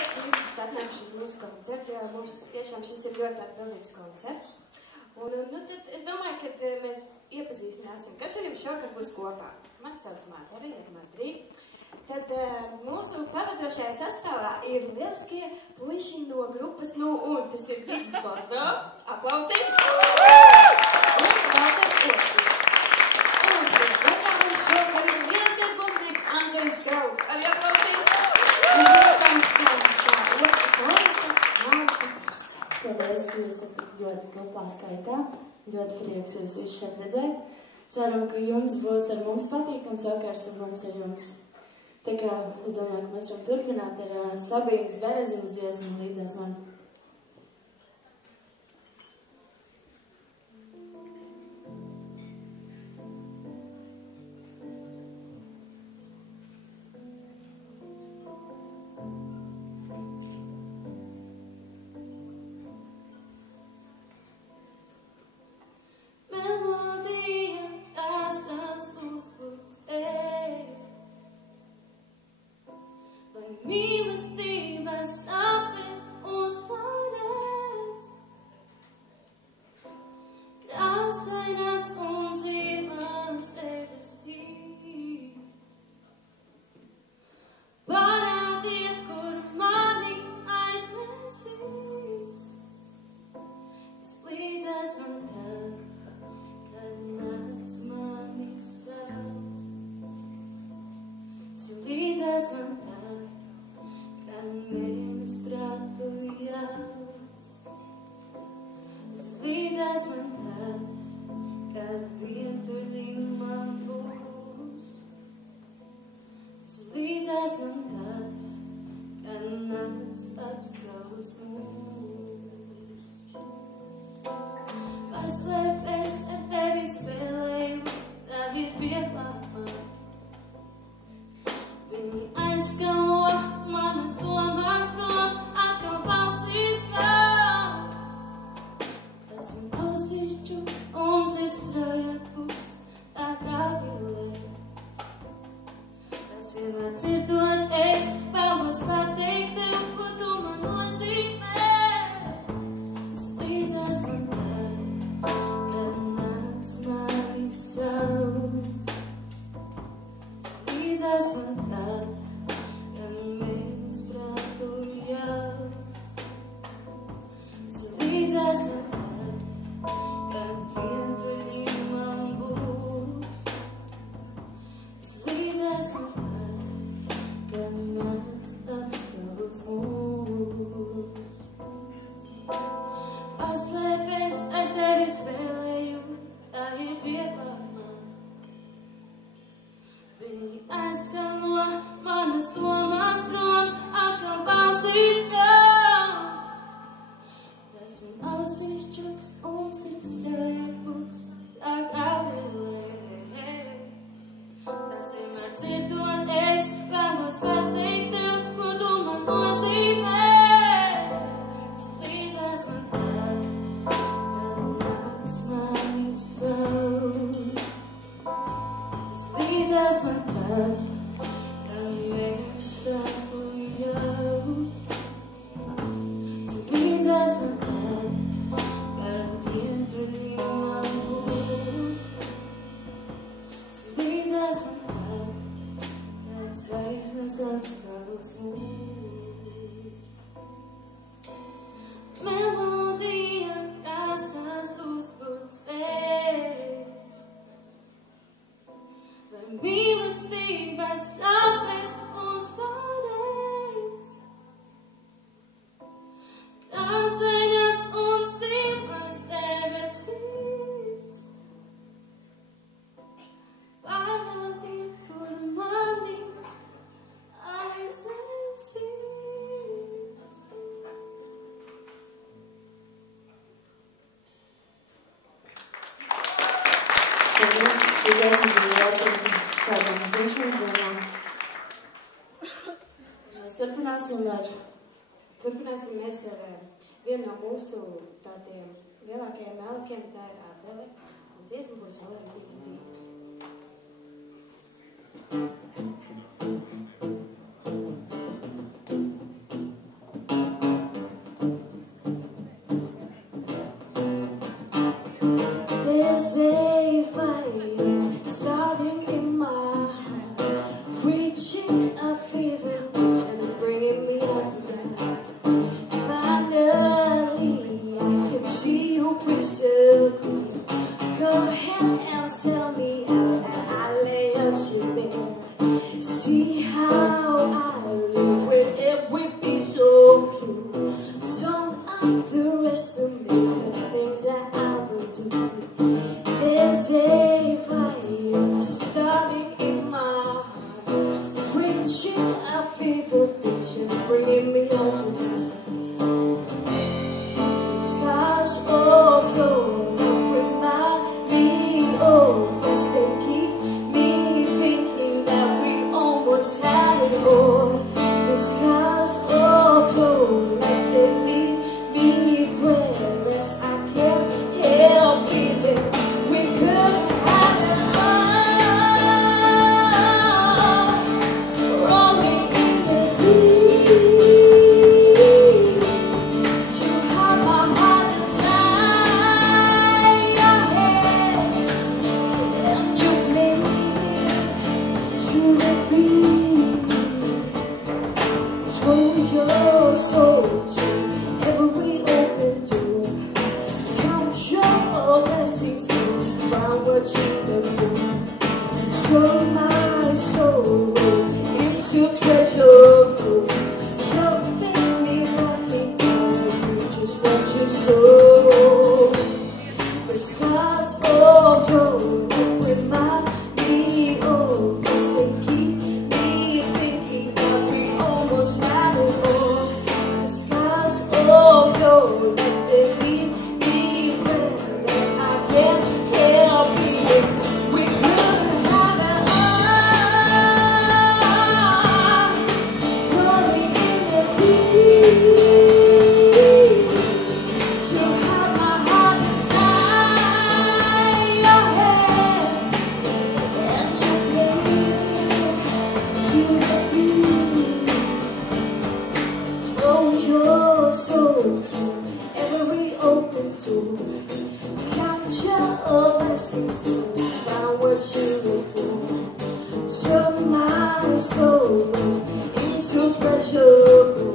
prieks, ka visi esat atnākuši uz mūsu koncertu, jo mums tiešām šis ir ļoti atbildīgs koncerts. Un tad es domāju, ka mēs iepazīstināsim, kas ar jums šokar būs kopā. Mani sauc Māterija, Madrīda. Tad mūsu pavadošajā sastāvā ir lieliskie puiši no grupas Nu Un. Tas ir Gits Bordo, aplausi! Un Valters Ocis. Un kopā mums šokar ir lieliskais būtnieks Andžejs Krauks. Arī aplausi! Un protams, tā otrs solista Marta Krasta. Paldies, ka jūs esat ļoti koplā skaitā. Ļoti prieks jūs visus šeit redzēt. Ceram, ka jums būs ar mums patīkams vakars un mums ar jums. Tā kā es domāju, ka mēs varam turpināt ar Sabīnas Berezinas dziesmu Līdzās man. Mīlestības sapnes uzvarēs, krāsainas un zilās debesīs. Parādiet, kur mani aiznesīs, es līdzās man tad, kad nāc mani sauc. Es līdzās man tad, mēnes prātu jauc. Es līdzās man tad, kad vientuļi man būs. Es līdzās man tad, kad nāc apskaus mūs. Paslēpes ar tevi spēlēju, tad ir vieglāk man. Viņi aizskalo manas domās prom, atkal balsīs skan. Tas man ausīs čukst un sirds strājāt pūst, tā kā vilē. Tas vienmēr dzirdot es vēlos pateikt tev, ko tu man nozīmē. Es līdzās man tad, kad nāc mani sauc. Es līdzās man tad, kad mēnes prātu jauc. Es līdzās man tad, kad vientuļi man būs. Es līdzās man tad, kad nāc apskaus mūs. Paslēpes ar tevi spēlēju, tā ir vieglāk man. Viņi aizskalo manas domās prom, atkal balsīs skan. Tas man ausīs čukst un sirds strājāt pūst, tā kā vilē. Tas vienmēr dzirdot es vēlos pateikt tev, ko tu man nozīmē. Es līdzās man tad, kad nāc mani sauc. Es līdzās man tad, kad mēnes prātu jauc. Es līdzās man tad, kad vientuļi man būs. Es līdzās man tad, kad zvaigznes apskaus mūs. Melodija krāsās uzbūt spējas, lai mīlestības sapnes uzvarēs. Krāsainas un siltas debesīs. Parādiet, kur mani aiznesīs. Paldies, šī dziesma bija veltīta kādam dzimšanas dienām. Mēs turpināsim mēs ar vienu no mūsu tādiem lielākajiem mēlekiem, tā ir Adele, un dziesma būs Valentīna. your soul to every open door. Count your blessings around what you have done. Turn my soul into treasure. You make me nothing more, just what you sow. The skies of your love remind me of us. They keep me thinking that we almost had it all. The skies of your love, they leave me breathless. I can't help feeling we could have an eye rolling in the deep. You have my heart inside your head, and you play to the beat. Throw your soul to every open door. Count your blessings around what you have done. Turn my soul into treasure.